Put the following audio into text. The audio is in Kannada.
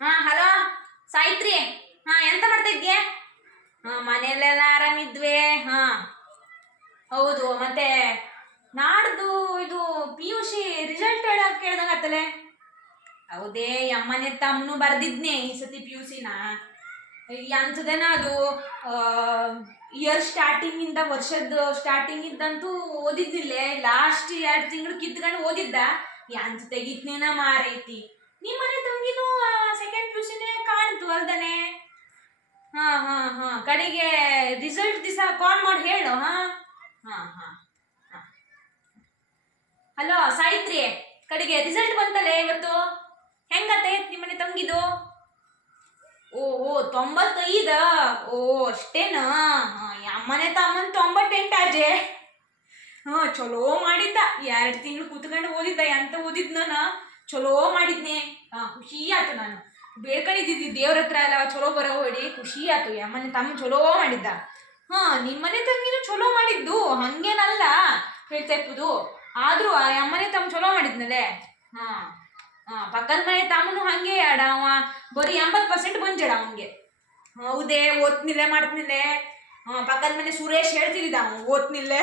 ಹಾ ಹಲೋ ಸಾಯಿತ್ರಿ. ಹಾ ಎಂತ ಮಾಡ್ತಾ ಇದ್ಯೆ? ಹಾ ಮನೆಯಲ್ಲೆಲ್ಲ ಆರಾಮಿದ್ವಿ. ಹಾ ಹೌದು. ಮತ್ತೆ ನಾಡ್ದು ಇದು PUC ರಿಸಲ್ಟ್ ಹೇಳಕ್ ಕೇಳ್ದಂಗತ್ತಲೆ. ಹೌದೇ ಅಮ್ಮನೆ ತಮ್ಮನು ಬರ್ದಿದ್ನೆ ಈ ಸತಿ PUC ಅಂತದೇನ ಅದು ಇಯರ್ ಸ್ಟಾರ್ಟಿಂಗ್ ಇಂದ ವರ್ಷದ ಸ್ಟಾರ್ಟಿಂಗ್ ಇದ್ದಂತೂ ಓದಿದ್ದಿಲ್ಲೇ ಲಾಸ್ಟ್ 2 ತಿಂಗಳು ಕಿತ್ಕೊಂಡು ಓದಿದ್ದ ಎಂತ ತೆಗಿತ್ನೇನ ಮಾರೈತಿ. ನಿಮ್ಮ ಮನೆ ತಂಗಿನೂ ಸೆಕೆಂಡ್ PUCನೇ ಕಾಣ್ತು ಅಲ್ದನೆ. ಹಾ ಹಾ ಹಾ ಕಡೆಗೆ ರಿಸಲ್ಟ್ ದಿವಸ ಕಾಲ್ ಮಾಡಿ ಹೇಳು. ಹಾ ಹಾ ಹಾ ಹಲೋ ಸಾಯಿತ್ರಿ, ಕಡೆಗೆ ರಿಸಲ್ಟ್ ಬಂತಲ್ಲ ಇವತ್ತು. ಹೆಂಗತ್ತೆ ನಿಮ್ಮನೆ ತಂಗಿದು? ಓ ಓ 95. ಓ ಅಷ್ಟೇನಾ? ಅಮ್ಮನೆ ತಮ್ಮನ್ 98 ಆಜೆ. ಹಾ ಚಲೋ ಮಾಡಿದ್ದ. 2 ತಿಂಗಳು ಕೂತ್ಕೊಂಡು ಓದಿದ್ದ. ಎಂತ ಓದಿದ್ ನಾನು ಚಲೋ ಮಾಡಿದ್ನೆ. ಖುಷಿ ಆಯ್ತು. ನಾನು ಬೇಡ್ಕೊಂಡಿದ್ದಿದ್ದಿ ದೇವ್ರ ಹತ್ರ ಎಲ್ಲ ಚಲೋ ಬರೋ ಹೊಡಿ. ಖುಷಿ ಆಯ್ತು. ಅಮ್ಮನೆ ತಮ್ಮ ಚಲೋ ಮಾಡಿದ್ದ. ಹಾ ನಿಮ್ಮನೆ ತಂಗಿನೂ ಚಲೋ ಮಾಡಿದ್ದು ಹಂಗೇನಲ್ಲ ಹೇಳ್ತಾ ಇಪ್ಪುದು. ಆದ್ರೂ ಆ ಅಮ್ಮನೆ ತಮ್ಮ ಚಲೋ ಮಾಡಿದ್ನಲ್ಲೇ. ಹಾ ಪಕ್ಕದ ಮನೆ ತಮ್ಮನು ಹಂಗೆ ಆಡ. ಅವ ಬರೀ 80% ಬಂಜಡ ಅವನ್ಗೆ. ಹೌದೇ ಓದ್ನಿಲ್ಲೆ ಮಾಡ್ತಿನಿಲ್ಲೆ. ಪಕ್ಕದ ಮನೆ ಸುರೇಶ್ ಹೇಳ್ತಿದ್ದ ಅವ ಓದ್ನಿಲ್ಲೆ.